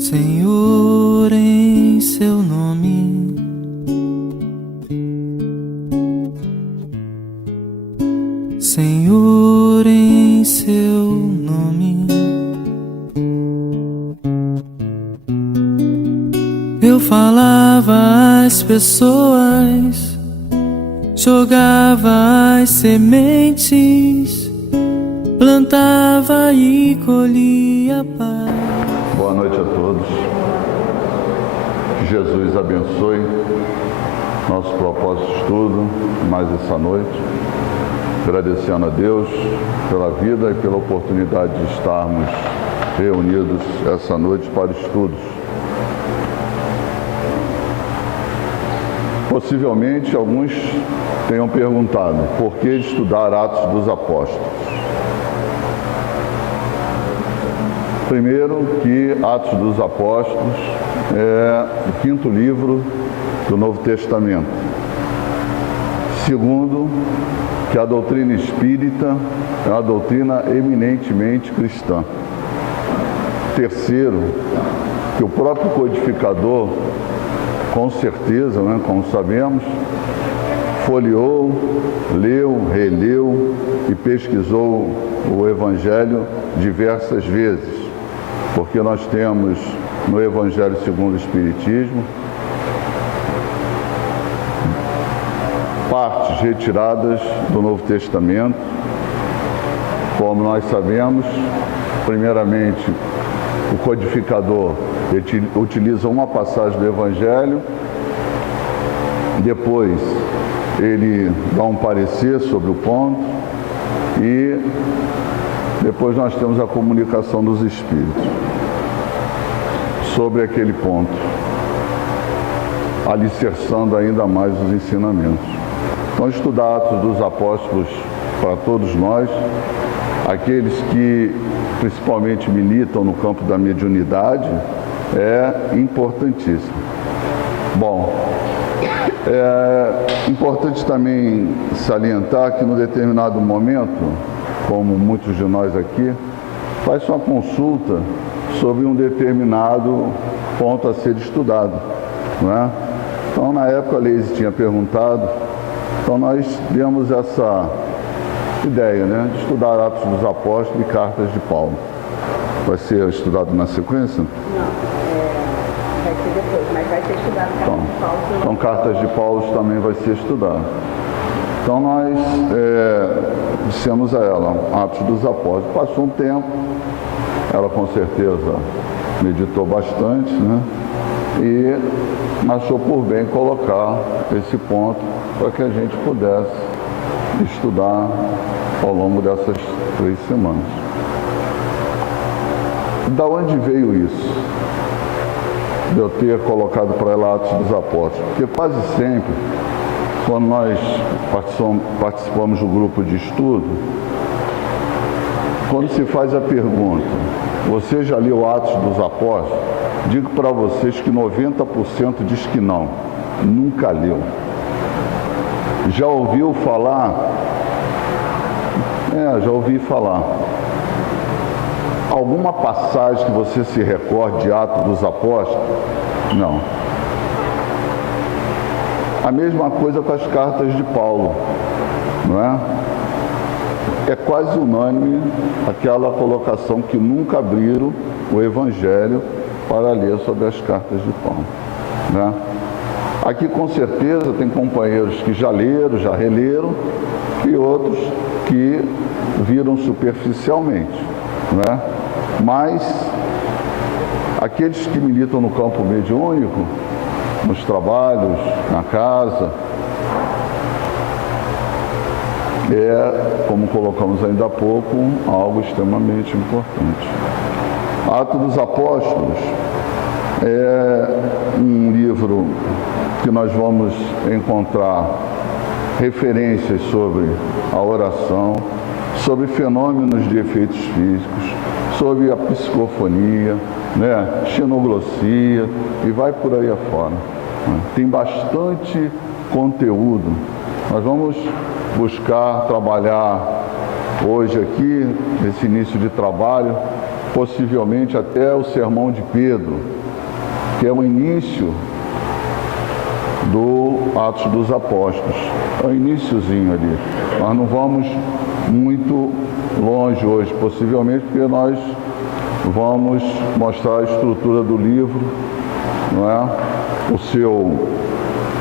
Senhor, em seu nome, Senhor, em seu nome, eu falava às pessoas, jogava as sementes, plantava e colhia paz. Boa noite a todos. Que Jesus abençoe nosso propósito de estudo mais essa noite. Agradecendo a Deus pela vida e pela oportunidade de estarmos reunidos essa noite para estudos. Possivelmente alguns tenham perguntado por que estudar Atos dos Apóstolos. Primeiro, que Atos dos Apóstolos é o quinto livro do Novo Testamento. Segundo, que a doutrina espírita é uma doutrina eminentemente cristã. Terceiro, que o próprio codificador, com certeza, como sabemos, folheou, leu, releu e pesquisou o Evangelho diversas vezes, porque nós temos no Evangelho segundo o Espiritismo partes retiradas do Novo Testamento, como nós sabemos. Primeiramente, o codificador utiliza uma passagem do Evangelho, depois ele dá um parecer sobre o ponto e depois nós temos a comunicação dos Espíritos sobre aquele ponto, alicerçando ainda mais os ensinamentos. Então, estudar Atos dos Apóstolos para todos nós, aqueles que principalmente militam no campo da mediunidade, é importantíssimo. Bom, é importante também salientar que, num determinado momento, como muitos de nós aqui, faz uma consulta sobre um determinado ponto a ser estudado, não é? Então, na época, a Leise tinha perguntado, então nós demos essa ideia, de estudar Atos dos Apóstolos e Cartas de Paulo. Vai ser estudado na sequência? Não, vai ser depois, mas vai ser estudado Cartas de Paulo. Então, Cartas de Paulo também vai ser estudado. Então, nós dissemos a ela, Atos dos Apóstolos. Passou um tempo, ela com certeza meditou bastante, e achou por bem colocar esse ponto para que a gente pudesse estudar ao longo dessas 3 semanas. Da onde veio isso? De eu ter colocado para ela Atos dos Apóstolos? Porque quase sempre, quando nós participamos do grupo de estudo, quando se faz a pergunta, você já leu Atos dos Apóstolos? Digo para vocês que 90% diz que não, nunca leu. Já ouviu falar? Já ouvi falar. Alguma passagem que você se recorde de Atos dos Apóstolos? Não. A mesma coisa com as cartas de Paulo, não é? É quase unânime aquela colocação que nunca abriram o Evangelho para ler sobre as cartas de Paulo, né? Aqui com certeza tem companheiros que já leram, já releram, e outros que viram superficialmente, né? Mas aqueles que militam no campo mediúnico, nos trabalhos, na casa, como colocamos ainda há pouco, algo extremamente importante. Atos dos Apóstolos é um livro que nós vamos encontrar referências sobre a oração, sobre fenômenos de efeitos físicos, sobre a psicofonia, xenoglossia, e vai por aí afora. Tem bastante conteúdo. Nós vamos buscar trabalhar hoje aqui, nesse início de trabalho, possivelmente até o sermão de Pedro, que é o início do Atos dos Apóstolos. É o iniciozinho ali. Nós não vamos muito longe hoje, possivelmente, porque nós vamos mostrar a estrutura do livro, não é? O seu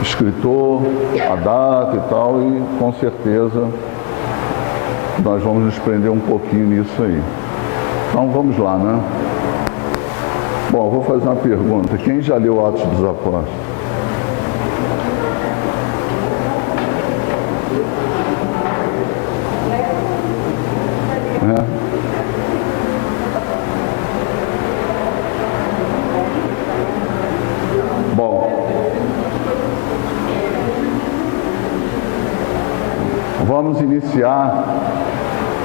escritor, a data e tal, e com certeza nós vamos nos prender um pouquinho nisso aí. Então vamos lá, né? Bom, eu vou fazer uma pergunta. Quem já leu Atos dos Apóstolos? Vamos iniciar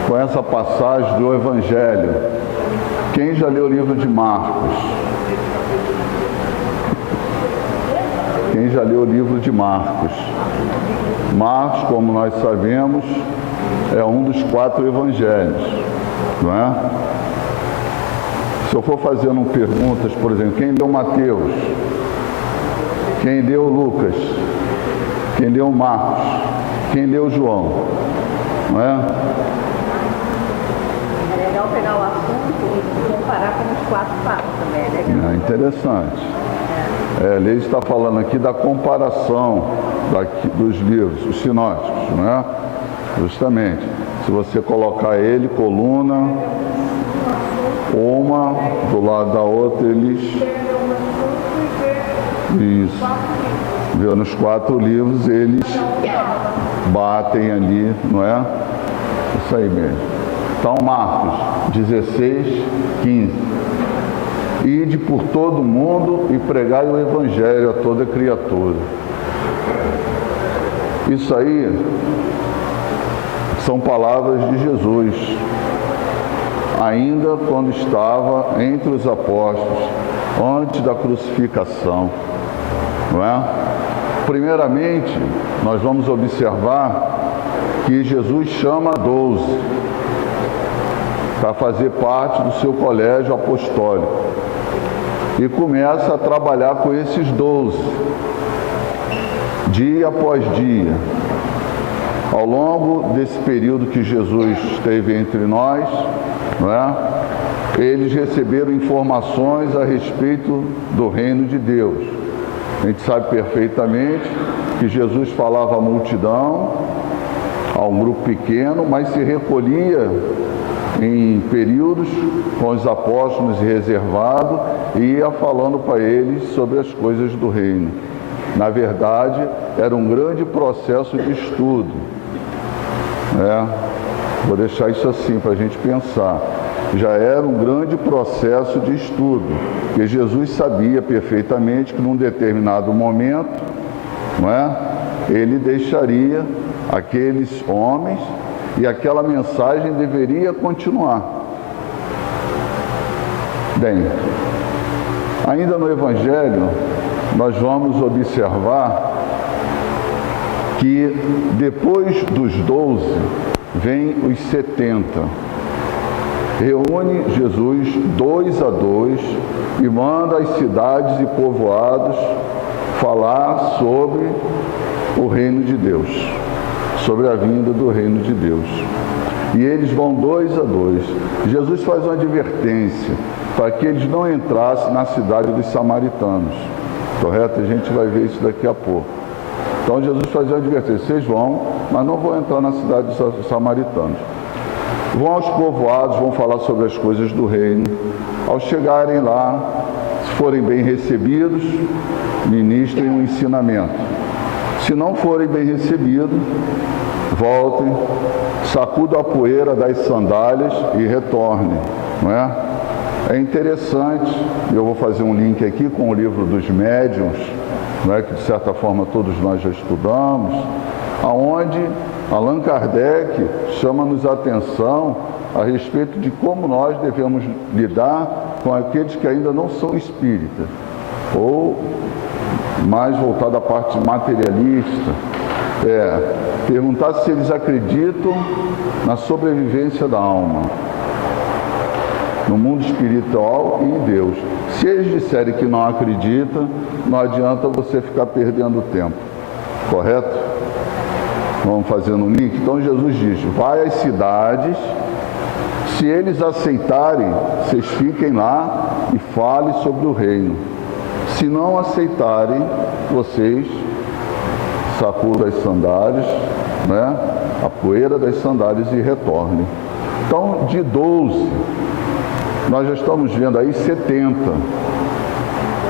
com essa passagem do Evangelho. Quem já leu o livro de Marcos? Quem já leu o livro de Marcos? Marcos, como nós sabemos, é um dos 4 evangelhos, não é? Se eu for fazendo perguntas, por exemplo, quem leu Mateus? Quem leu Lucas? Quem leu Marcos? Quem leu João? Não é? É legal pegar o assunto e comparar com os 4 fatos também, né? É interessante. Ele está falando aqui da comparação dos livros, os sinóticos, não é? Justamente. Se você colocar ele, coluna, uma do lado da outra, eles... Isso. Viu? Nos 4 livros, eles batem ali, não é? Isso aí mesmo. Então, Marcos 16, 15. Ide por todo o mundo e pregai o Evangelho a toda criatura. Isso aí são palavras de Jesus, ainda quando estava entre os apóstolos, antes da crucificação, não é? Primeiramente, nós vamos observar que Jesus chama 12 para fazer parte do seu colégio apostólico e começa a trabalhar com esses 12, dia após dia. Ao longo desse período que Jesus esteve entre nós, não é? Eles receberam informações a respeito do reino de Deus. A gente sabe perfeitamente que Jesus falava à multidão, a um grupo pequeno, mas se recolhia em períodos com os apóstolos reservado e ia falando para eles sobre as coisas do reino. Na verdade, era um grande processo de estudo. Vou deixar isso assim para a gente pensar. Já era um grande processo de estudo, porque Jesus sabia perfeitamente que num determinado momento, não é? Ele deixaria aqueles homens e aquela mensagem deveria continuar. Bem, ainda no Evangelho, nós vamos observar que depois dos 12, vem os 70. Reúne Jesus 2 a 2 e manda as cidades e povoados falar sobre o reino de Deus, sobre a vinda do reino de Deus. E eles vão 2 a 2. Jesus faz uma advertência para que eles não entrassem na cidade dos samaritanos. Correto? A gente vai ver isso daqui a pouco. Então Jesus faz uma advertência: vocês vão, mas não vão entrar na cidade dos samaritanos. Vão aos povoados, vão falar sobre as coisas do reino. Ao chegarem lá, se forem bem recebidos, ministrem um ensinamento. Se não forem bem recebidos, voltem, sacudam a poeira das sandálias e retornem, não é? É interessante, eu vou fazer um link aqui com o livro dos médiuns, não é, que de certa forma todos nós já estudamos, aonde Allan Kardec chama-nos a atenção a respeito de como nós devemos lidar com aqueles que ainda não são espíritas, ou mais voltado à parte materialista, perguntar se eles acreditam na sobrevivência da alma. no mundo espiritual e em Deus. Se eles disserem que não acreditam, não adianta você ficar perdendo tempo, correto? Vamos fazendo um link. Então Jesus diz, vai às cidades, se eles aceitarem, vocês fiquem lá e falem sobre o reino. Se não aceitarem, vocês sacudam as sandálias, né? A poeira das sandálias e retornem. Então, de 12, nós já estamos vendo aí 70.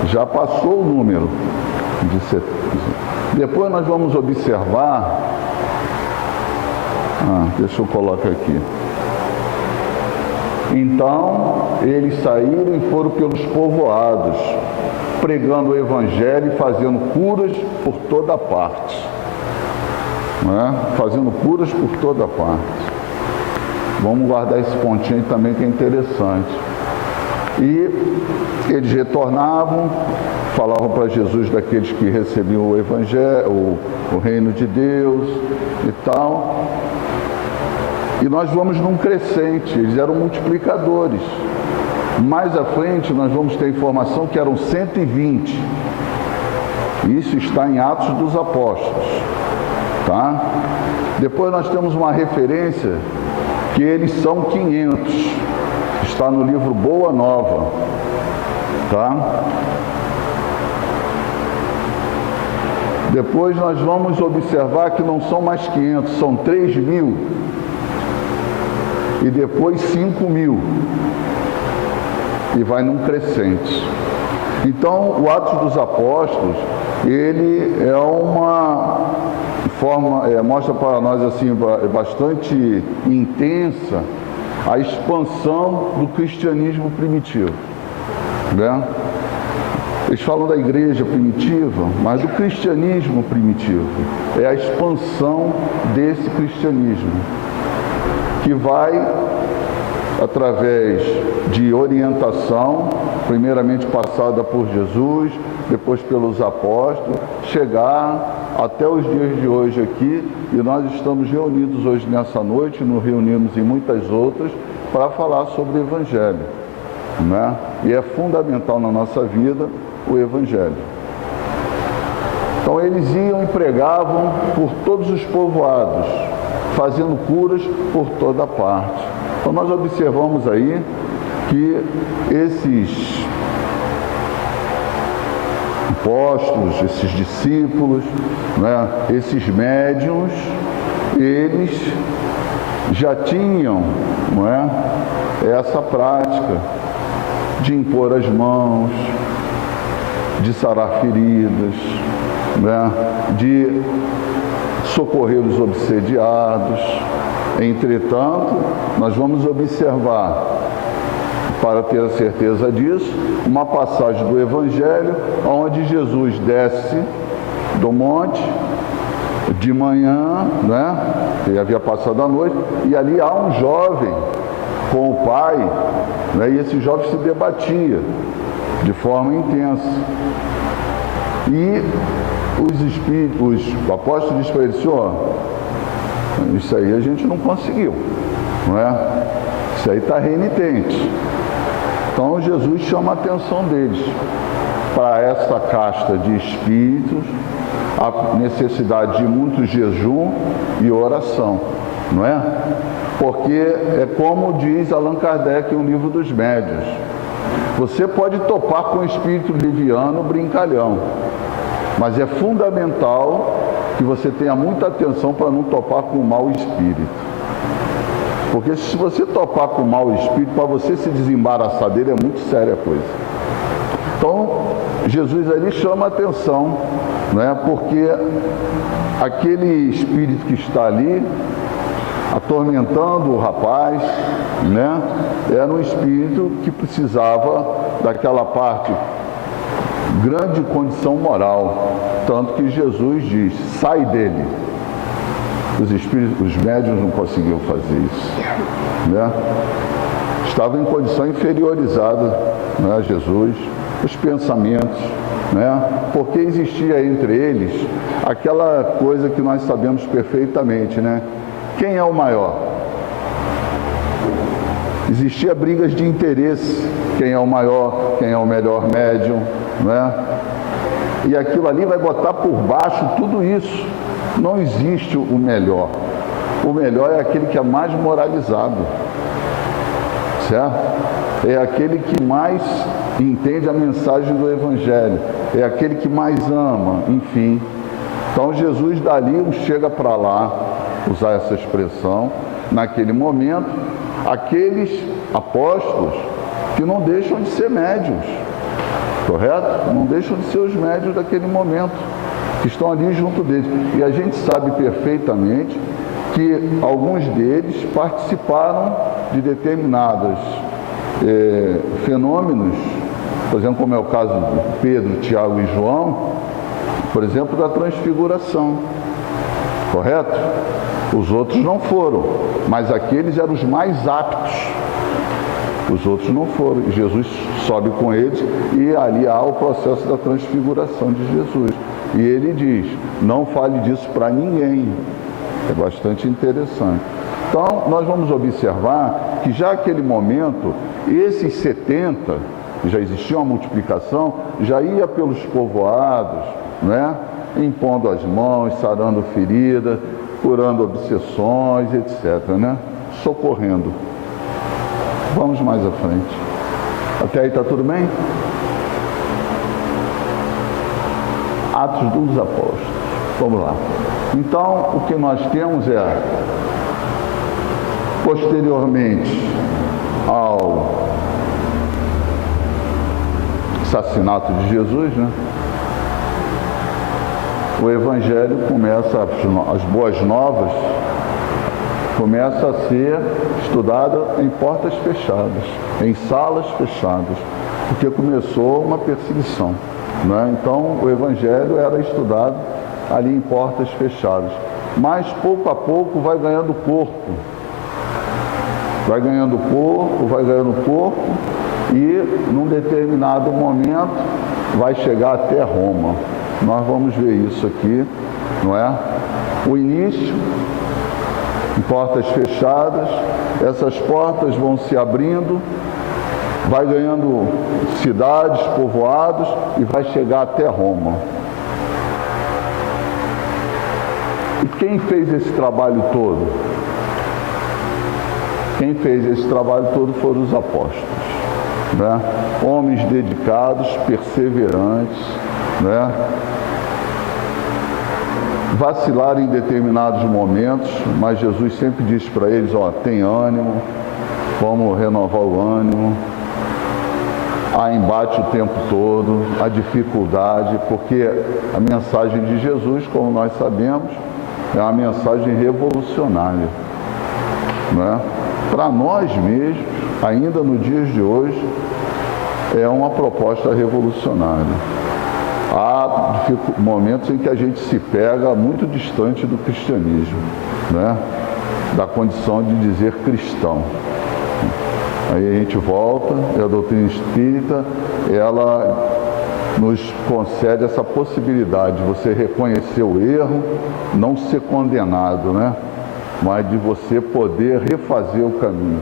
Já passou o número de 70. Depois nós vamos observar. Deixa eu colocar aqui. Então, eles saíram e foram pelos povoados, pregando o Evangelho e fazendo curas por toda parte. Né? Fazendo curas por toda parte. Vamos guardar esse pontinho aí também que é interessante. E eles retornavam, falavam para Jesus daqueles que recebiam o Evangelho, o reino de Deus e tal. E nós vamos num crescente, eles eram multiplicadores. Mais à frente nós vamos ter informação que eram 120. Isso está em Atos dos Apóstolos. Tá? Depois nós temos uma referência que eles são 500. Está no livro Boa Nova. Tá? Depois nós vamos observar que não são mais 500, são 3.000. E depois 5.000. E vai num crescente. Então, o Atos dos Apóstolos, ele é uma forma, mostra para nós assim, bastante intensa a expansão do cristianismo primitivo. Né? Eles falam da igreja primitiva, mas do cristianismo primitivo. É a expansão desse cristianismo, que vai, através de orientação, primeiramente passada por Jesus, depois pelos apóstolos, chegar até os dias de hoje aqui, e nós estamos reunidos hoje nessa noite, nos reunimos em muitas outras, para falar sobre o Evangelho. Né? E é fundamental na nossa vida o Evangelho. Então eles iam e pregavam por todos os povoados, fazendo curas por toda parte. Então nós observamos aí que esses apóstolos, esses discípulos, né, esses médiuns, eles já tinham, não é, essa prática de impor as mãos, de sarar feridas, né, de socorrer os obsediados. Entretanto, nós vamos observar, para ter a certeza disso, uma passagem do Evangelho onde Jesus desce do monte de manhã, né? Ele havia passado a noite, e ali há um jovem com o pai, né? E esse jovem se debatia de forma intensa. E os apóstolos disseram para ele, Senhor, isso aí a gente não conseguiu, não é? Isso aí está renitente. Então Jesus chama a atenção deles para essa casta de espíritos, a necessidade de muito jejum e oração, não é? Porque é como diz Allan Kardec em O Livro dos Médiuns, você pode topar com o espírito liviano, brincalhão, mas é fundamental que você tenha muita atenção para não topar com o mau espírito. Porque se você topar com o mau espírito, para você se desembaraçar dele é muito séria a coisa. Então, Jesus ali chama a atenção, né? Porque aquele espírito que está ali, atormentando o rapaz, né? Era um espírito que precisava daquela parte, grande condição moral. Tanto que Jesus diz, sai dele. Os espíritos, os médiuns não conseguiam fazer isso, né? Estavam em condição inferiorizada, né, a Jesus, os pensamentos, né? Porque existia entre eles aquela coisa que nós sabemos perfeitamente, né? Quem é o maior? Existia brigas de interesse, quem é o maior, quem é o melhor médium, né? E aquilo ali vai botar por baixo tudo isso. Não existe o melhor. O melhor é aquele que é mais moralizado, certo? É aquele que mais entende a mensagem do Evangelho, é aquele que mais ama, enfim. Então Jesus dali chega para lá, usar essa expressão, naquele momento, aqueles apóstolos que não deixam de ser médiuns, correto? Não deixam de ser os médiuns daquele momento, que estão ali junto deles. E a gente sabe perfeitamente que alguns deles participaram de determinados fenômenos, por exemplo, como é o caso de Pedro, Tiago e João, por exemplo, da transfiguração, correto? Os outros não foram, mas aqueles eram os mais aptos. Os outros não foram. E Jesus sobe com eles e ali há o processo da transfiguração de Jesus. E ele diz, não fale disso para ninguém. É bastante interessante. Então, nós vamos observar que já naquele momento, esses 70, já existia uma multiplicação, já ia pelos povoados, né? Impondo as mãos, sarando feridas, curando obsessões, etc., né? Socorrendo. Vamos mais à frente. Até aí está tudo bem? Atos dos Apóstolos. Vamos lá. Então, o que nós temos é, posteriormente ao assassinato de Jesus, né? O Evangelho começa, as boas novas, começa a ser estudada em portas fechadas, em salas fechadas, porque começou uma perseguição, né? Então, o Evangelho era estudado ali em portas fechadas. Mas, pouco a pouco, vai ganhando corpo. Vai ganhando corpo, vai ganhando corpo, e, num determinado momento, vai chegar até Roma. Nós vamos ver isso aqui, não é? O início, em portas fechadas, essas portas vão se abrindo, vai ganhando cidades, povoados, e vai chegar até Roma. E quem fez esse trabalho todo? Quem fez esse trabalho todo foram os apóstolos, né? Homens dedicados, perseverantes, né? Vacilaram em determinados momentos, mas Jesus sempre disse para eles, ó, tem ânimo, vamos renovar o ânimo. Há embate o tempo todo, há dificuldade, porque a mensagem de Jesus, como nós sabemos, é uma mensagem revolucionária, né? Para nós mesmos, ainda nos dias de hoje, é uma proposta revolucionária. Há momentos em que a gente se pega muito distante do cristianismo, né? Da condição de dizer cristão. Aí a gente volta, e a doutrina espírita, ela nos concede essa possibilidade de você reconhecer o erro, não ser condenado, né? Mas de você poder refazer o caminho.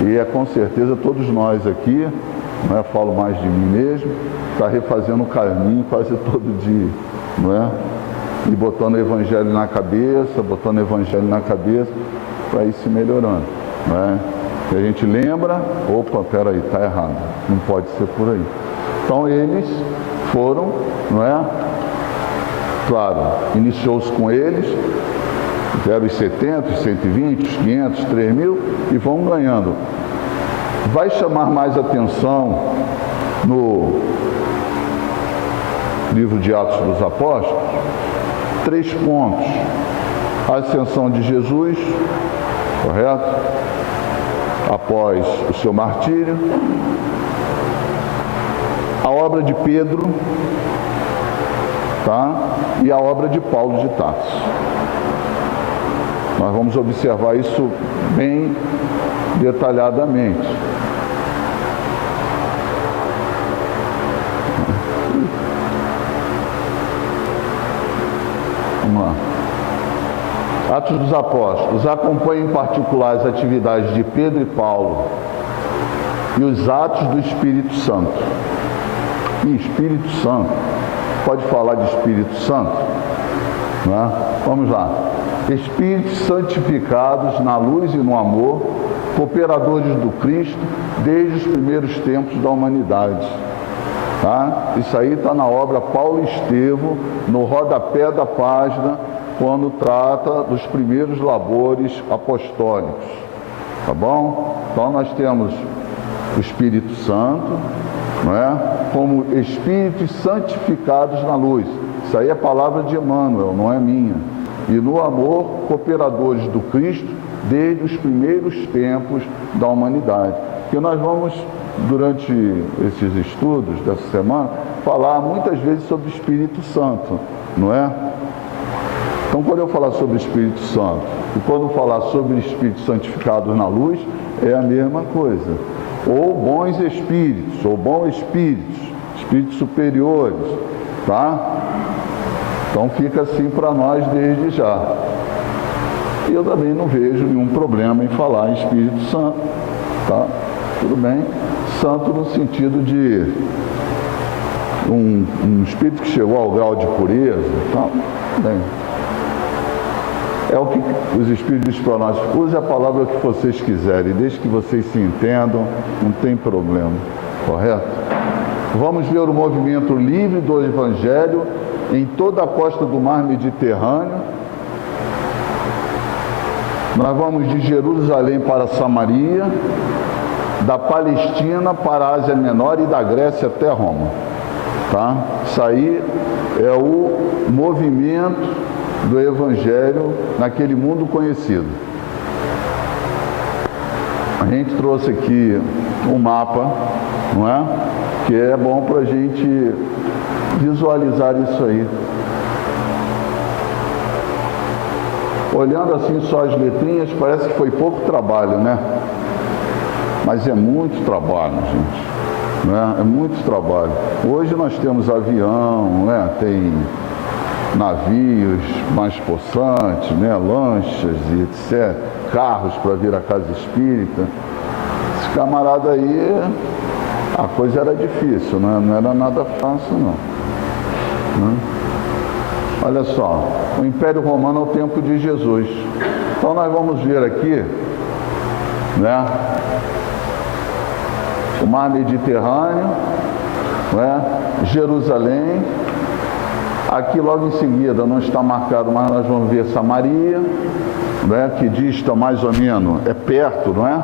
E é com certeza todos nós aqui, né, falo mais de mim mesmo, está refazendo o caminho quase todo dia, não é? E botando o Evangelho na cabeça, para ir se melhorando, não é? E a gente lembra, opa, peraí, está errado, não pode ser por aí. Então eles foram, não é? Claro, iniciou-se com eles, deram os 70, os 120, os 500, 3.000 e vão ganhando. Vai chamar mais atenção no livro de Atos dos Apóstolos 3 pontos. A ascensão de Jesus, correto? Após o seu martírio. A obra de Pedro, tá? E a obra de Paulo de Tarso. Nós vamos observar isso bem detalhadamente. Vamos lá. Atos dos Apóstolos acompanha em particular as atividades de Pedro e Paulo e os atos do Espírito Santo. E Espírito Santo, pode falar de Espírito Santo? Não é? Vamos lá. Espíritos santificados na luz e no amor, cooperadores do Cristo desde os primeiros tempos da humanidade. Tá? Isso aí está na obra Paulo e Estevão, no rodapé da página, quando trata dos primeiros labores apostólicos. Tá bom? Então nós temos o Espírito Santo, não é? Como Espíritos santificados na luz. Isso aí é palavra de Emmanuel, não é minha. E no amor, cooperadores do Cristo desde os primeiros tempos da humanidade. Que nós vamos, durante esses estudos dessa semana, falar muitas vezes sobre o Espírito Santo, não é? Então, quando eu falar sobre o Espírito Santo e quando falar sobre Espíritos santificados na luz, é a mesma coisa. Ou bons espíritos, ou bons espíritos, espíritos superiores, tá? Então fica assim para nós desde já. E eu também não vejo nenhum problema em falar em Espírito Santo, tá? Tudo bem? Santo no sentido de um espírito que chegou ao grau de pureza, tá? Bem. É o que os espíritos para nós. Use a palavra que vocês quiserem, desde que vocês se entendam, não tem problema, correto? Vamos ver o movimento livre do Evangelho em toda a costa do mar Mediterrâneo. Nós vamos de Jerusalém para Samaria, da Palestina para a Ásia Menor e da Grécia até Roma. Tá? Isso aí é o movimento do Evangelho naquele mundo conhecido. A gente trouxe aqui um mapa, não é? Que é bom para a gente visualizar isso aí. Olhando assim só as letrinhas, parece que foi pouco trabalho, né? Mas é muito trabalho, gente. Né? É muito trabalho. Hoje nós temos avião, né? Tem navios mais possantes, né? Lanchas e etc. Carros para vir à casa espírita. Esse camarada aí, a coisa era difícil, né? Não era nada fácil, não. Né? Olha só, o Império Romano é o tempo de Jesus. Então nós vamos ver aqui, né? O mar Mediterrâneo, né? Jerusalém. Aqui logo em seguida não está marcado, mas nós vamos ver Samaria, né? Que dista mais ou menos, é perto, não é?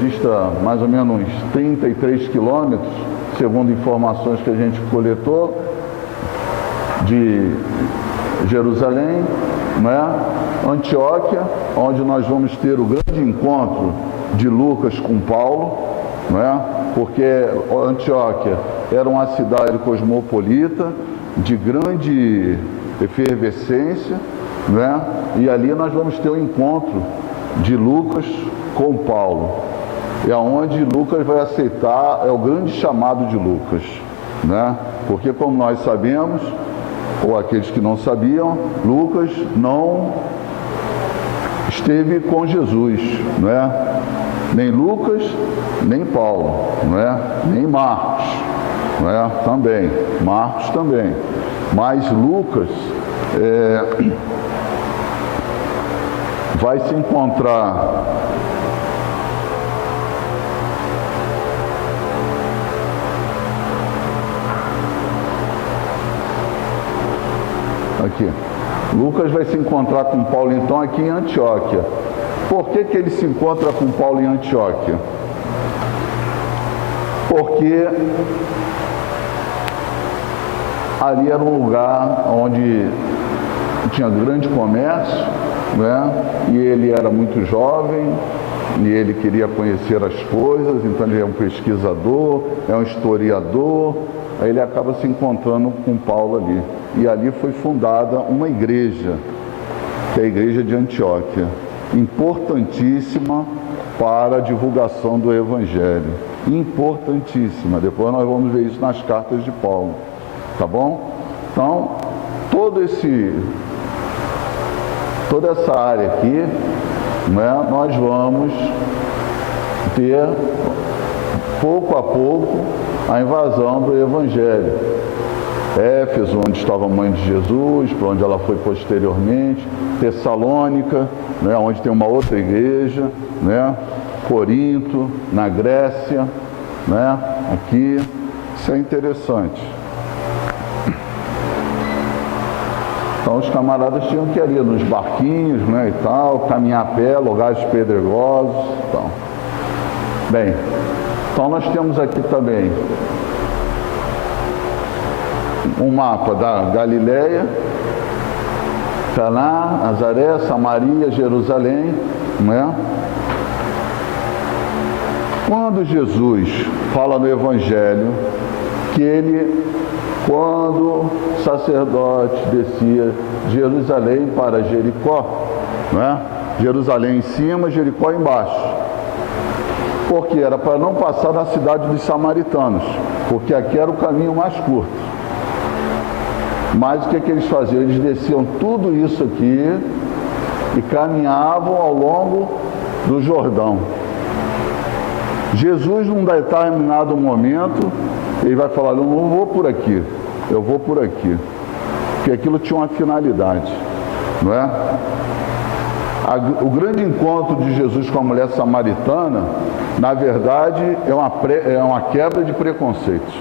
Dista mais ou menos uns 33 quilômetros, segundo informações que a gente coletou, de Jerusalém, né? Antioquia, onde nós vamos ter o grande encontro de Lucas com Paulo, né? Porque Antioquia era uma cidade cosmopolita, de grande efervescência, né? E ali nós vamos ter o encontro de Lucas com Paulo. É onde Lucas vai aceitar, é o grande chamado de Lucas, né? Porque como nós sabemos, ou aqueles que não sabiam, Lucas não esteve com Jesus, não é? Nem Lucas, nem Paulo, não é? Nem Marcos, não é? Também, Marcos também. Mas Lucas vai se encontrar aqui. Lucas vai se encontrar com Paulo então aqui em Antioquia. Por que ele se encontra com Paulo em Antioquia? Porque ali era um lugar onde tinha grande comércio, né? E ele era muito jovem e ele queria conhecer as coisas, então ele é um pesquisador, é um historiador. Aí ele acaba se encontrando com Paulo ali. E ali foi fundada uma igreja, que é a igreja de Antioquia, importantíssima para a divulgação do Evangelho. Importantíssima. Depois nós vamos ver isso nas cartas de Paulo. Tá bom? Então, todo esse toda essa área aqui, né, nós vamos ter, pouco a pouco, a invasão do Evangelho. Éfeso, onde estava a mãe de Jesus, para onde ela foi posteriormente, Tessalônica, né, onde tem uma outra igreja, né, Corinto, na Grécia, né, aqui, isso é interessante. Então os camaradas tinham que ir ali nos barquinhos, né, e tal, caminhar a pé, lugares pedregosos, tal. Bem, então nós temos aqui também um mapa da Galileia, Caná, Nazaré, Samaria, Jerusalém, né? Quando Jesus fala no Evangelho que ele, quando o sacerdote descia de Jerusalém para Jericó, né? Jerusalém em cima, Jericó embaixo, porque era para não passar na cidade dos samaritanos, porque aqui era o caminho mais curto. Mas o que eles faziam? Eles desciam tudo isso aqui e caminhavam ao longo do Jordão. Jesus, num determinado momento, ele vai falar: eu não vou por aqui, eu vou por aqui. Porque aquilo tinha uma finalidade, não é? O grande encontro de Jesus com a mulher samaritana, na verdade, é uma quebra de preconceitos.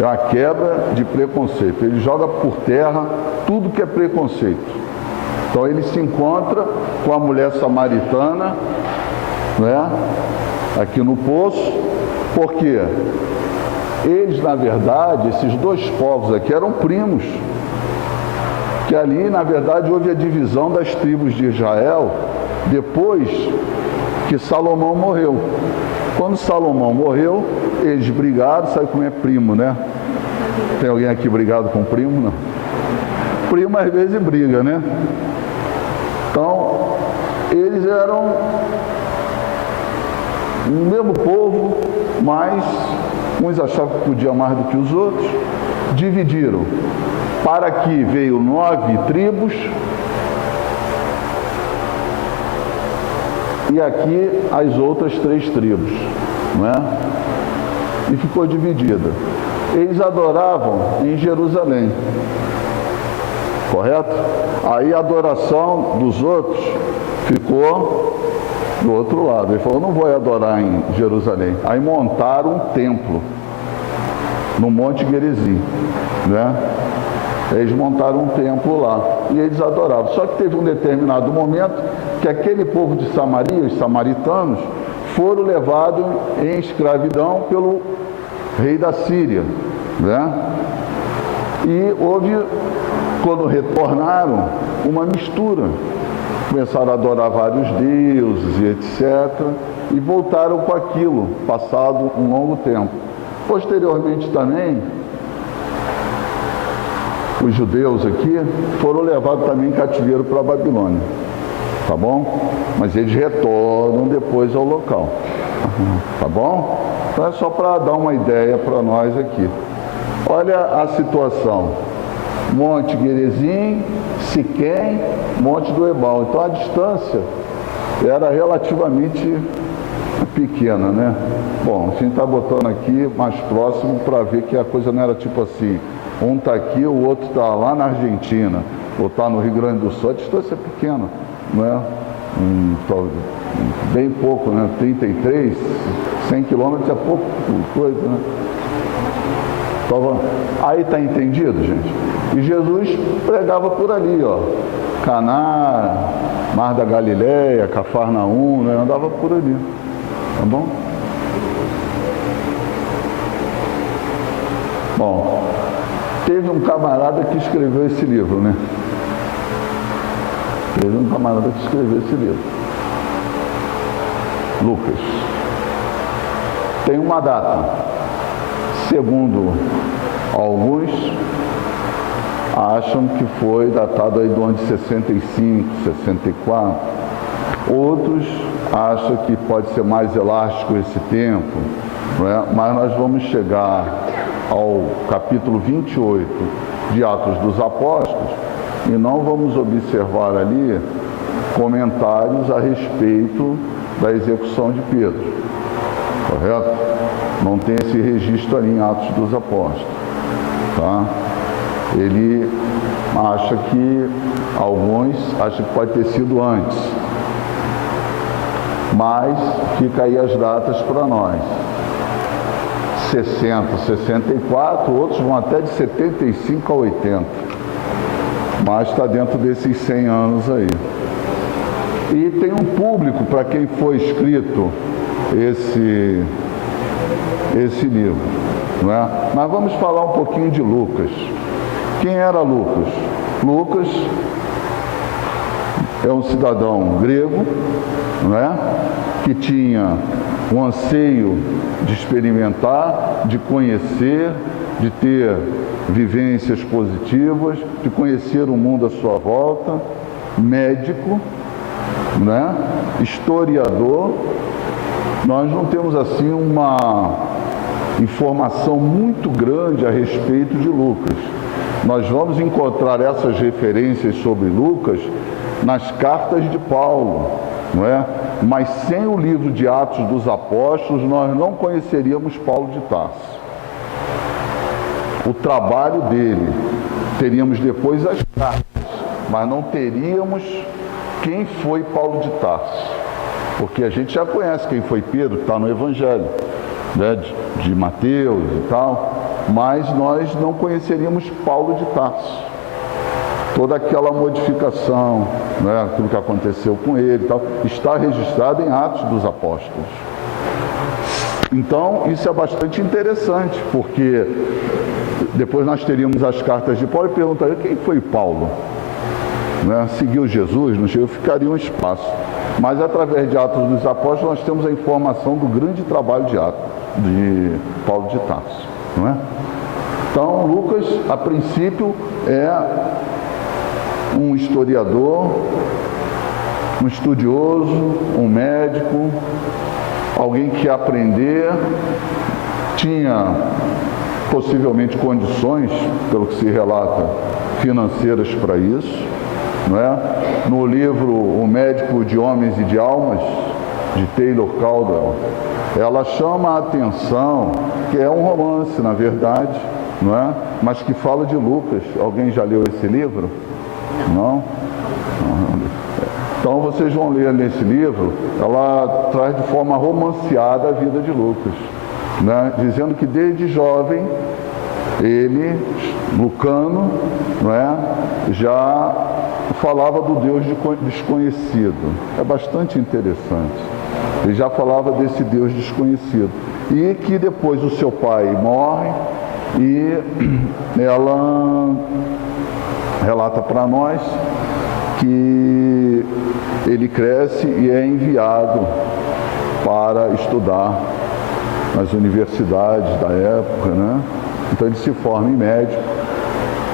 É uma quebra de preconceito. Ele joga por terra tudo que é preconceito. Então ele se encontra com a mulher samaritana, né, aqui no poço, porque eles, na verdade, esses dois povos aqui eram primos. Que ali, na verdade, houve a divisão das tribos de Israel depois que Salomão morreu. Quando Salomão morreu, eles brigaram, sabe como é primo, né? Tem alguém aqui brigado com primo? Não. Primo às vezes briga, né? Então, eles eram o mesmo povo, mas uns achavam que podiam mais do que os outros, dividiram. Para aqui veio 9 tribos, e aqui as outras 3 tribos, não é? E ficou dividida. Eles adoravam em Jerusalém, correto? Aí a adoração dos outros ficou do outro lado. Ele falou: não vou adorar em Jerusalém. Aí montaram um templo no Monte Gerizim, né? Eles montaram um templo lá e eles adoravam. Só que teve um determinado momento que aquele povo de Samaria, os samaritanos, foram levados em escravidão pelo rei da Síria, né? E houve, quando retornaram, uma mistura. Começaram a adorar vários deuses e etc. E voltaram com aquilo, passado um longo tempo. Posteriormente também, os judeus aqui foram levados também em cativeiro para a Babilônia, tá bom? Mas eles retornam depois ao local, tá bom? Então é só para dar uma ideia para nós aqui. Olha a situação: Monte Gerizim, Siquém, Monte do Ebal. Então a distância era relativamente pequena, né? Bom, a gente está botando aqui mais próximo para ver que a coisa não era tipo assim, um está aqui, o outro está lá na Argentina, ou está no Rio Grande do Sul. A distância é pequena, não é? Bem pouco, né? 33, 100 quilômetros é pouco coisa, né? Então, aí está entendido, gente? E Jesus pregava por ali, ó, Caná, Mar da Galileia, Cafarnaum, né? Andava por ali, tá bom? Bom, teve um camarada que escreveu esse livro, né? Teve um camarada que escreveu esse livro, Lucas. Tem uma data, segundo alguns, acham que foi datado aí do ano de 65, 64. Outros acham que pode ser mais elástico esse tempo, não é? Mas nós vamos chegar ao capítulo 28 de Atos dos Apóstolos, e não vamos observar ali comentários a respeito da execução de Pedro, correto? Não tem esse registro ali em Atos dos Apóstolos, tá? Ele acha que, alguns acham que pode ter sido antes, mas fica aí as datas para nós. 60, 64, outros vão até de 75 a 80, mas está dentro desses 100 anos aí. E tem um público para quem foi escrito esse livro, não é? Mas vamos falar um pouquinho de Lucas. Quem era Lucas? Lucas é um cidadão grego, não é? Que tinha um anseio de experimentar, de conhecer, de ter vivências positivas, de conhecer o mundo à sua volta, médico, né? Historiador. Nós não temos assim uma informação muito grande a respeito de Lucas. Nós vamos encontrar essas referências sobre Lucas nas cartas de Paulo, não é? Mas sem o livro de Atos dos Apóstolos, nós não conheceríamos Paulo de Tarso. O trabalho dele, teríamos depois as cartas, mas não teríamos quem foi Paulo de Tarso. Porque a gente já conhece quem foi Pedro, que está no Evangelho, né, de Mateus e tal, mas nós não conheceríamos Paulo de Tarso. Toda aquela modificação, né, aquilo que aconteceu com ele e tal, está registrado em Atos dos Apóstolos. Então, isso é bastante interessante, porque depois nós teríamos as cartas de Paulo e perguntaria quem foi Paulo. Né? Seguiu Jesus, não chegou, ficaria um espaço. Mas através de Atos dos Apóstolos nós temos a informação do grande trabalho de Paulo de Tarso. Não é? Então, Lucas, a princípio, é um historiador, um estudioso, um médico, alguém que ia aprender, tinha possivelmente condições, pelo que se relata, financeiras para isso, não é? No livro O Médico de Homens e de Almas, de Taylor Caldwell, ela chama a atenção, que é um romance, na verdade, não é? Mas que fala de Lucas. Alguém já leu esse livro? Não? Então vocês vão ler nesse livro, ela traz de forma romanceada a vida de Lucas, né? Dizendo que desde jovem ele, Lucano, não é? Já falava do Deus desconhecido. É bastante interessante. Ele já falava desse Deus desconhecido. E que depois o seu pai morre e ela relata para nós que ele cresce e é enviado para estudar nas universidades da época, né? Então ele se forma em médico,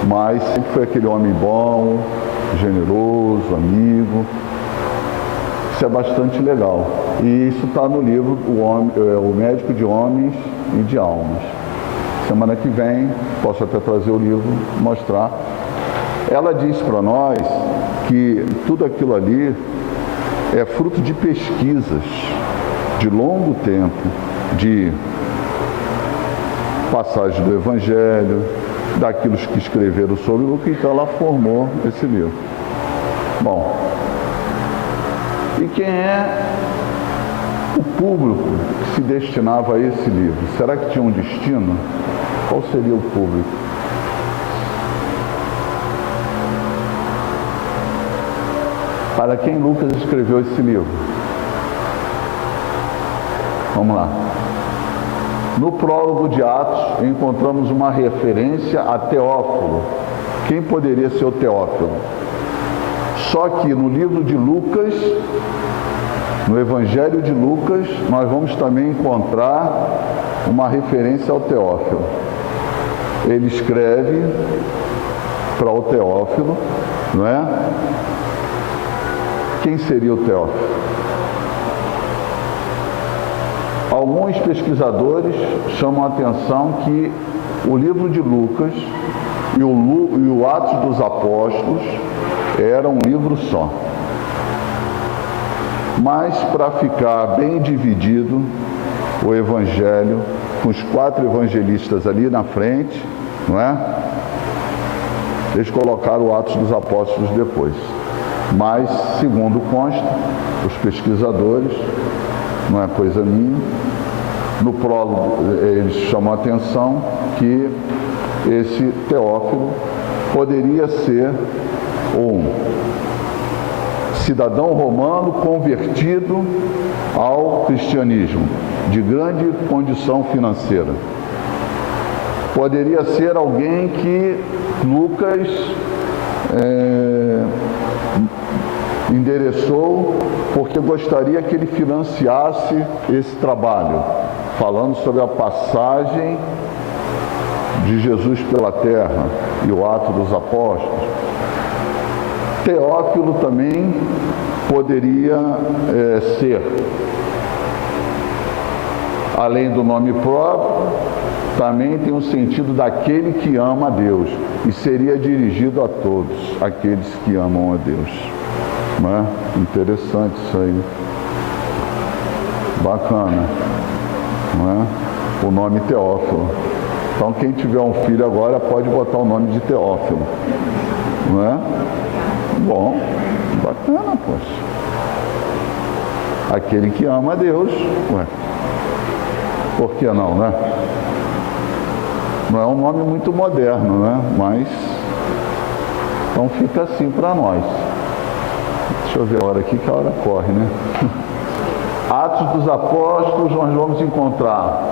mas sempre foi aquele homem bom, generoso, amigo. Isso é bastante legal. E isso está no livro O Médico de Homens e de Almas. Semana que vem, posso até trazer o livro, mostrar. Ela diz para nós que tudo aquilo ali é fruto de pesquisas de longo tempo, de passagem do Evangelho, daqueles que escreveram sobre Lucas, então ela formou esse livro. Bom, e quem é o público que se destinava a esse livro? Será que tinha um destino? Qual seria o público? Para quem Lucas escreveu esse livro? Vamos lá. No prólogo de Atos, encontramos uma referência a Teófilo. Quem poderia ser o Teófilo? Só que no livro de Lucas, no Evangelho de Lucas, nós vamos também encontrar uma referência ao Teófilo. Ele escreve para o Teófilo, não é? Quem seria o Teófilo? Alguns pesquisadores chamam a atenção que o livro de Lucas e o Atos dos Apóstolos era um livro só. Mas para ficar bem dividido o Evangelho, com os 4 evangelistas ali na frente, não é? Eles colocaram o Atos dos Apóstolos depois. Mas, segundo consta, os pesquisadores, não é coisa minha, no prólogo eles chamam a atenção que esse Teófilo poderia ser um cidadão romano convertido ao cristianismo, de grande condição financeira. Poderia ser alguém que Lucas endereçou porque gostaria que ele financiasse esse trabalho, falando sobre a passagem de Jesus pela terra e o ato dos apóstolos. Teófilo também poderia ser, além do nome próprio, também tem o sentido daquele que ama a Deus, e seria dirigido a todos aqueles que amam a Deus. Não é? Interessante isso aí. Bacana. Não é? O nome Teófilo. Então quem tiver um filho agora pode botar o nome de Teófilo. Não é? Bom, bacana, poxa. Aquele que ama a Deus, ué. Por que não, né? Não é um nome muito moderno, né? Mas, então fica assim para nós. Deixa eu ver a hora aqui, que a hora corre, né? Atos dos Apóstolos, nós vamos encontrar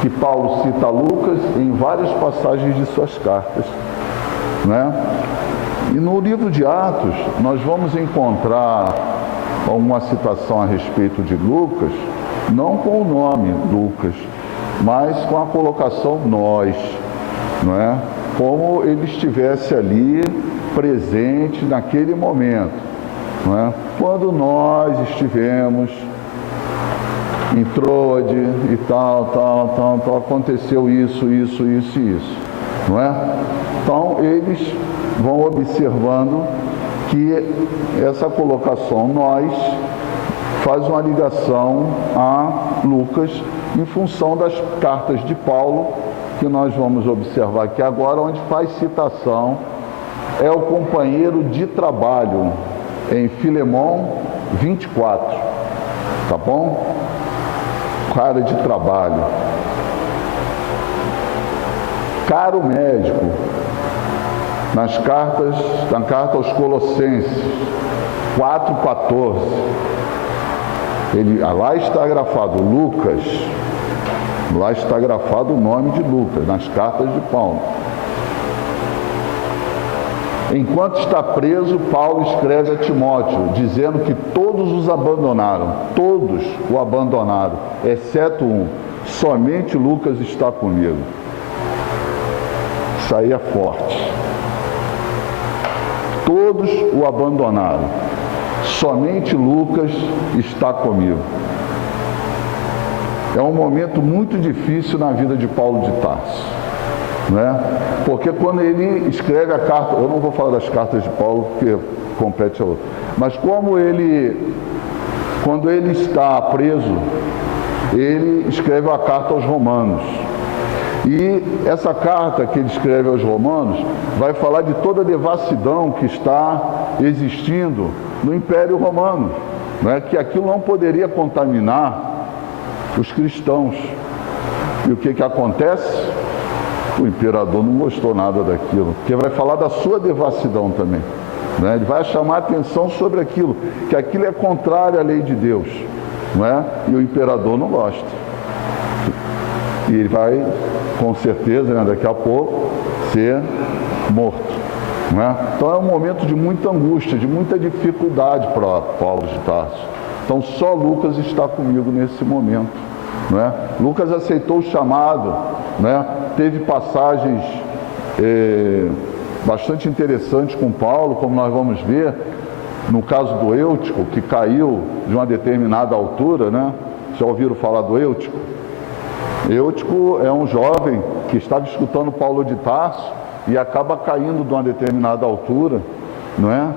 que Paulo cita Lucas em várias passagens de suas cartas, né? E no livro de Atos, nós vamos encontrar uma citação a respeito de Lucas, não com o nome Lucas, mas com a colocação nós, não é? Como ele estivesse ali presente naquele momento, não é? Quando nós estivemos em Trode e tal, aconteceu isso, não é? Então eles vão observando que essa colocação nós faz uma ligação a Lucas em função das cartas de Paulo, que nós vamos observar aqui agora, onde faz citação, é o companheiro de trabalho, em Filemão 24, tá bom? Cara de trabalho. Caro médico, na carta aos Colossenses 4,14, lá está grafado Lucas, lá está grafado o nome de Lucas, nas cartas de Paulo. Enquanto está preso, Paulo escreve a Timóteo, dizendo que todos os abandonaram, todos o abandonaram, exceto um, somente Lucas está comigo. Isso aí é forte. Todos o abandonaram, somente Lucas está comigo. É um momento muito difícil na vida de Paulo de Tarso, né? Porque quando ele escreve a carta, eu não vou falar das cartas de Paulo, porque compete a outra, mas quando ele está preso, ele escreve a carta aos Romanos. E essa carta que ele escreve aos Romanos vai falar de toda a devassidão que está existindo no Império Romano, né? Que aquilo não poderia contaminar os cristãos. E o que acontece? O imperador não gostou nada daquilo, porque vai falar da sua devassidão também, né? Ele vai chamar a atenção sobre aquilo, que aquilo é contrário à lei de Deus, não é? E o imperador não gosta. E ele vai, com certeza, né, daqui a pouco, ser morto, né? Então é um momento de muita angústia, de muita dificuldade para Paulo de Tarso. Então só Lucas está comigo nesse momento, né? Lucas aceitou o chamado, né? Teve passagens bastante interessantes com Paulo, como nós vamos ver no caso do Eutico, que caiu de uma determinada altura, né? Já ouviram falar do Eutico? Eutico é um jovem que estava escutando Paulo de Tarso e acaba caindo de uma determinada altura, não é?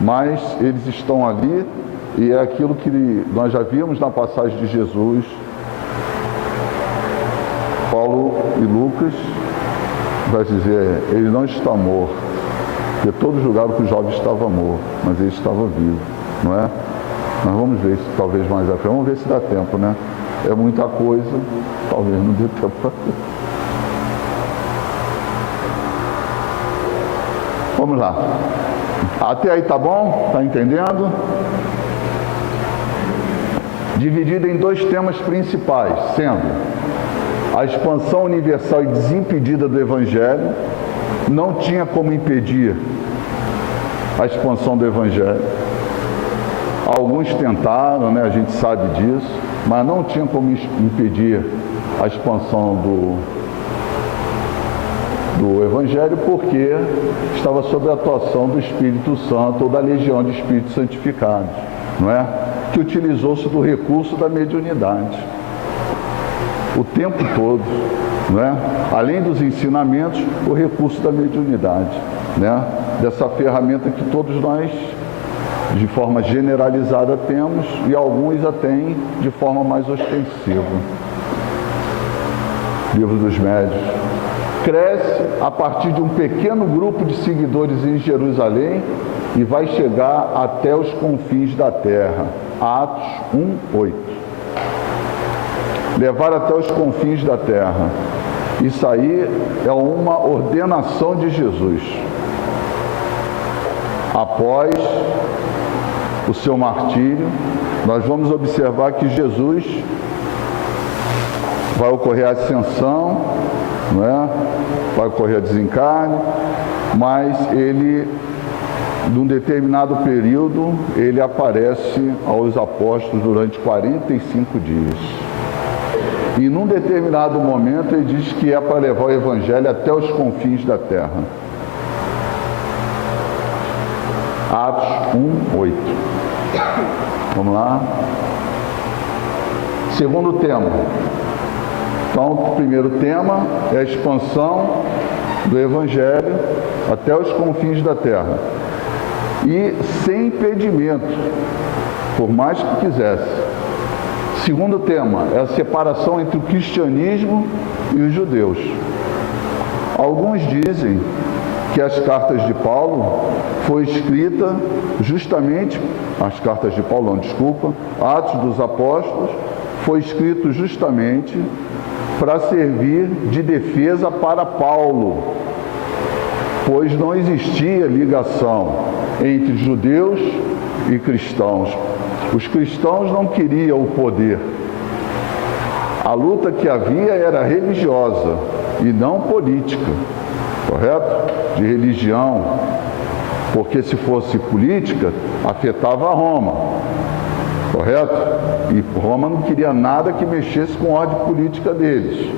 Mas eles estão ali e é aquilo que nós já vimos na passagem de Jesus. Paulo e Lucas vai dizer, ele não está morto, porque todos julgaram que o jovem estava morto, mas ele estava vivo, não é? Nós vamos ver se talvez mais à frente, vamos ver se dá tempo, né? É muita coisa, talvez não dê tempo para ver. Vamos lá. Até aí tá bom? Tá entendendo? Dividido em dois temas principais, sendo a expansão universal e desimpedida do Evangelho. Não tinha como impedir a expansão do Evangelho. Alguns tentaram, né? A gente sabe disso, mas não tinha como impedir a expansão do Evangelho, porque estava sob a atuação do Espírito Santo ou da legião de Espíritos santificados, não é? Que utilizou-se do recurso da mediunidade o tempo todo, não é? Além dos ensinamentos, o recurso da mediunidade, né? Dessa ferramenta que todos nós, de forma generalizada, temos, e alguns a têm de forma mais ostensiva. Livro dos Médiuns. Cresce a partir de um pequeno grupo de seguidores em Jerusalém e vai chegar até os confins da terra. Atos 1:8. Levar até os confins da terra. Isso aí é uma ordenação de Jesus. Após o seu martírio, nós vamos observar que Jesus vai ocorrer a ascensão, não é? Vai ocorrer a desencarne, mas ele, num determinado período, ele aparece aos apóstolos durante 45 dias. E num determinado momento ele diz que é para levar o Evangelho até os confins da terra. Atos 1:8. Vamos lá. Segundo tema. Então, o primeiro tema é a expansão do Evangelho até os confins da terra. E sem impedimento, por mais que quisesse. Segundo tema é a separação entre o cristianismo e os judeus. Alguns dizem que as cartas de Paulo foi escrita justamente, Atos dos Apóstolos, foi escrito justamente para servir de defesa para Paulo, pois não existia ligação entre judeus e cristãos. Os cristãos não queriam o poder. A luta que havia era religiosa e não política, correto? De religião, porque se fosse política, afetava Roma, correto? E Roma não queria nada que mexesse com a ordem política deles.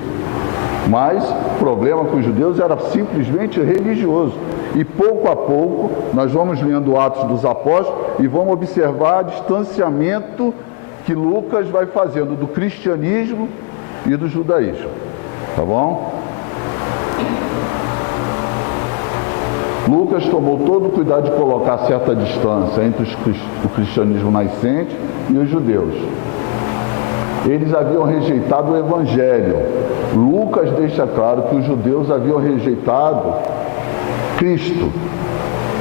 Mas o problema com os judeus era simplesmente religioso. E pouco a pouco, nós vamos lendo Atos dos Apóstolos e vamos observar o distanciamento que Lucas vai fazendo do cristianismo e do judaísmo. Tá bom? Lucas tomou todo o cuidado de colocar certa distância entre o cristianismo nascente e os judeus. Eles haviam rejeitado o Evangelho. Lucas deixa claro que os judeus haviam rejeitado Cristo.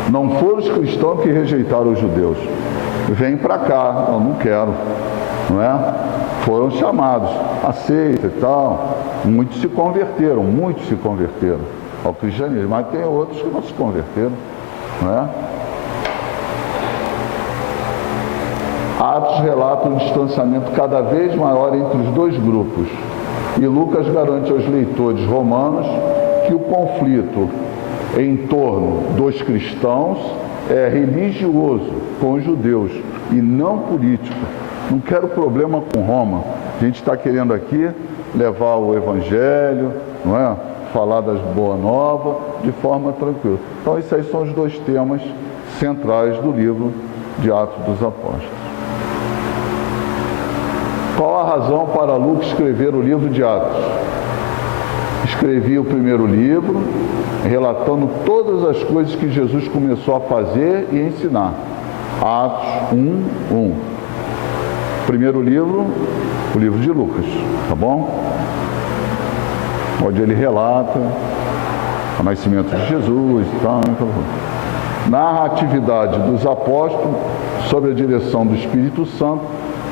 Não foram os cristãos que rejeitaram os judeus. Vem para cá, eu não quero, não é? Foram chamados, aceita e tal. Muitos se converteram ao cristianismo, mas tem outros que não se converteram, não é? Atos relata um distanciamento cada vez maior entre os dois grupos. E Lucas garante aos leitores romanos que o conflito em torno dos cristãos é religioso com os judeus e não político. Não quero problema com Roma. A gente está querendo aqui levar o Evangelho, não é? Falar das boas novas de forma tranquila. Então, esses aí são os dois temas centrais do livro de Atos dos Apóstolos. Qual a razão para Lucas escrever o livro de Atos? Escrevi o primeiro livro, relatando todas as coisas que Jesus começou a fazer e ensinar. Atos 1:1. Primeiro livro, o livro de Lucas, tá bom? Onde ele relata o nascimento de Jesus e tal. Narra a atividade dos apóstolos sob a direção do Espírito Santo,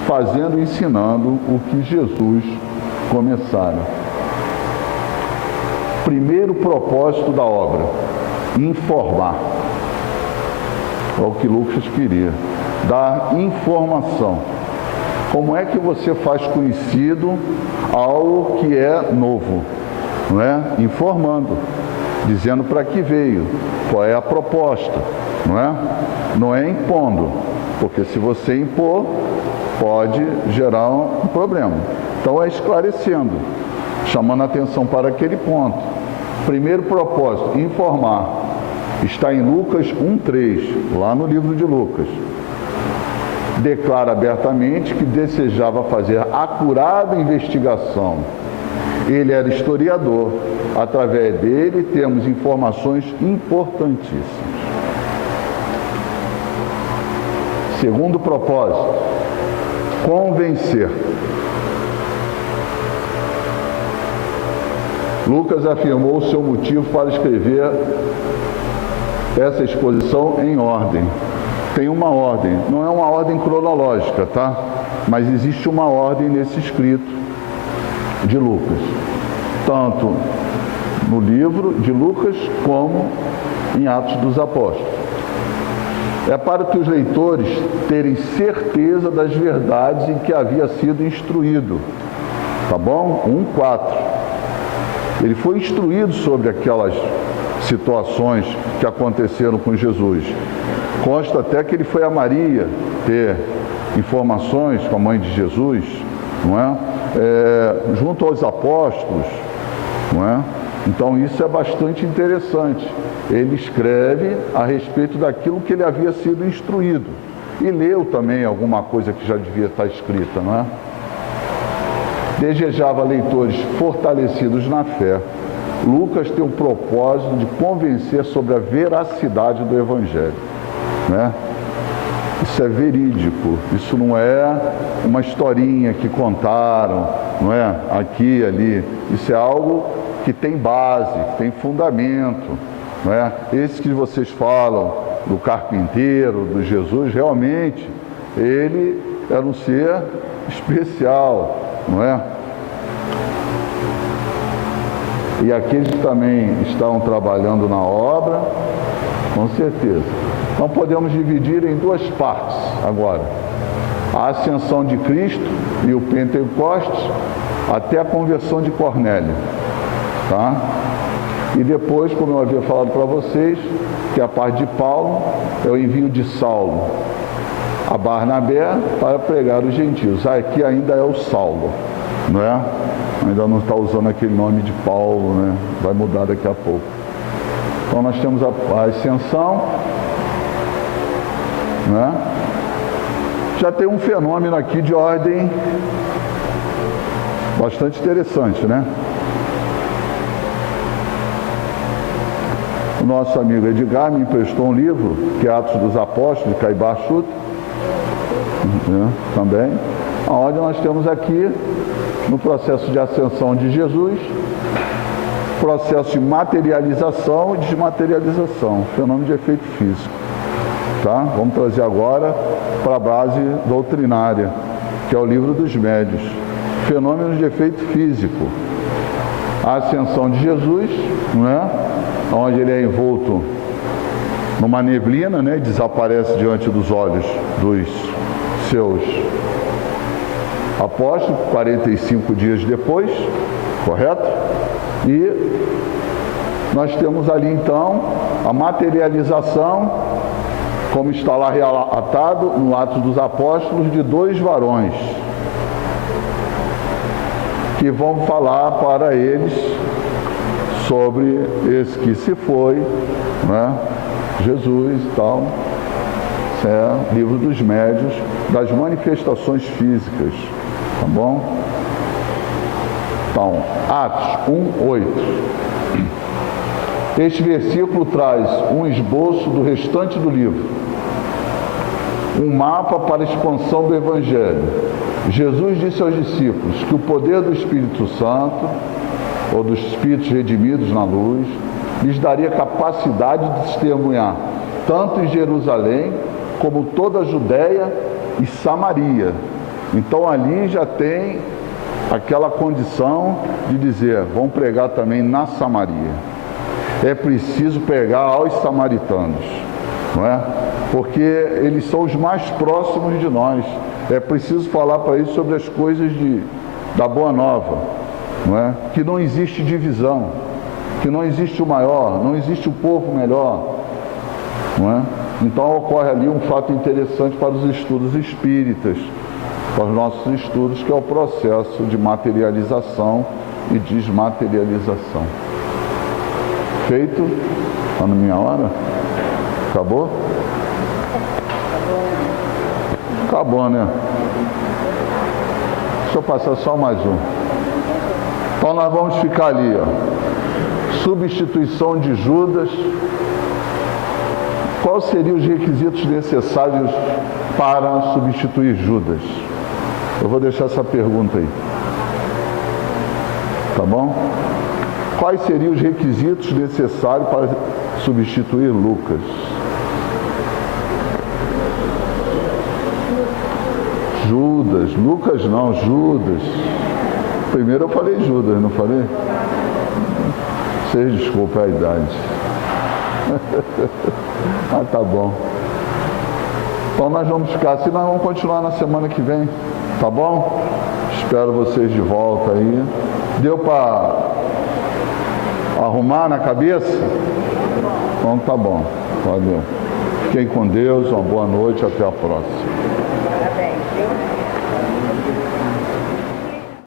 fazendo e ensinando o que Jesus começara. Primeiro propósito da obra: informar. É o que Lucas queria, dar informação. Como é que você faz conhecido algo que é novo? Não é? Informando, dizendo para que veio, qual é a proposta, não é? Não é impondo, porque se você impor, pode gerar um problema. Então é esclarecendo, chamando a atenção para aquele ponto. Primeiro propósito: informar. Está em Lucas 1:3, lá no livro de Lucas. Declara abertamente que desejava fazer acurada investigação. Ele era historiador. Através dele temos informações importantíssimas. Segundo propósito: convencer. Lucas afirmou o seu motivo para escrever essa exposição em ordem. Tem uma ordem, não é uma ordem cronológica, tá? Mas existe uma ordem nesse escrito de Lucas, tanto no livro de Lucas como em Atos dos Apóstolos. É para que os leitores terem certeza das verdades em que havia sido instruído, tá bom? 1:4. Ele foi instruído sobre aquelas situações que aconteceram com Jesus. Consta até que ele foi a Maria ter informações com a mãe de Jesus, não é? Junto aos apóstolos, não é? Então isso é bastante interessante. Ele escreve a respeito daquilo que ele havia sido instruído e leu também alguma coisa que já devia estar escrita, não é? Desejava leitores fortalecidos na fé. Lucas tem o propósito de convencer sobre a veracidade do Evangelho, né? Isso é verídico, isso não é uma historinha que contaram, não é? Aqui e ali. Isso é algo que tem base, que tem fundamento, não é? Esse que vocês falam do carpinteiro, do Jesus, realmente, ele era um ser especial, não é? E aqueles que também estavam trabalhando na obra, com certeza. Então podemos dividir em duas partes agora: a ascensão de Cristo e o Pentecostes até a conversão de Cornélio, tá? E depois, como eu havia falado para vocês, que a parte de Paulo é o envio de Saulo a Barnabé para pregar os gentios. Aqui ainda é o Saulo, não é? Ainda não está usando aquele nome de Paulo, né? Vai mudar daqui a pouco. Então nós temos a ascensão, né? Já tem um fenômeno aqui de ordem bastante interessante, né? O nosso amigo Edgar me emprestou um livro, que é Atos dos Apóstolos, de Caibar Schutt, né? Também, onde nós temos aqui, no processo de ascensão de Jesus, processo de materialização e desmaterialização, fenômeno de efeito físico. Tá? Vamos trazer agora para a base doutrinária, que é o livro dos médios. Fenômenos de efeito físico. A ascensão de Jesus, né? Onde ele é envolto numa neblina, né? E desaparece diante dos olhos dos seus apóstolos, 45 dias depois, correto? E nós temos ali então a materialização, como está lá relatado no Atos dos Apóstolos, de dois varões que vão falar para eles sobre esse que se foi, né? Jesus e tal. Isso é livro dos médios, das manifestações físicas, Tá bom? Então, Atos 1:8. Este versículo traz um esboço do restante do livro, um mapa para a expansão do Evangelho. Jesus disse aos discípulos que o poder do Espírito Santo, ou dos Espíritos redimidos na luz, lhes daria capacidade de testemunhar, tanto em Jerusalém, como toda a Judéia e Samaria. Então ali já tem aquela condição de dizer, vamos pregar também na Samaria. É preciso pregar aos samaritanos, não é? Porque eles são os mais próximos de nós. É preciso falar para eles sobre as coisas da Boa Nova, não é? Que não existe divisão, que não existe o maior, não existe o povo melhor, não é? Então ocorre ali um fato interessante para os estudos espíritas, para os nossos estudos, que é o processo de materialização e desmaterialização. Feito? Está na minha hora? Acabou? Acabou, né? Deixa eu passar só mais um. Então nós vamos ficar ali, ó. Substituição de Judas. Quais seriam os requisitos necessários para substituir Judas? Eu vou deixar essa pergunta aí. Tá bom? Quais seriam os requisitos necessários para substituir Lucas? Judas. Lucas não, Judas. Primeiro eu falei Judas, não falei? Vocês desculpem a idade. Ah, tá bom. Então nós vamos ficar assim, nós vamos continuar na semana que vem, tá bom? Espero vocês de volta aí. Deu para arrumar na cabeça? Então tá bom. Valeu. Fiquem com Deus, uma boa noite, até a próxima.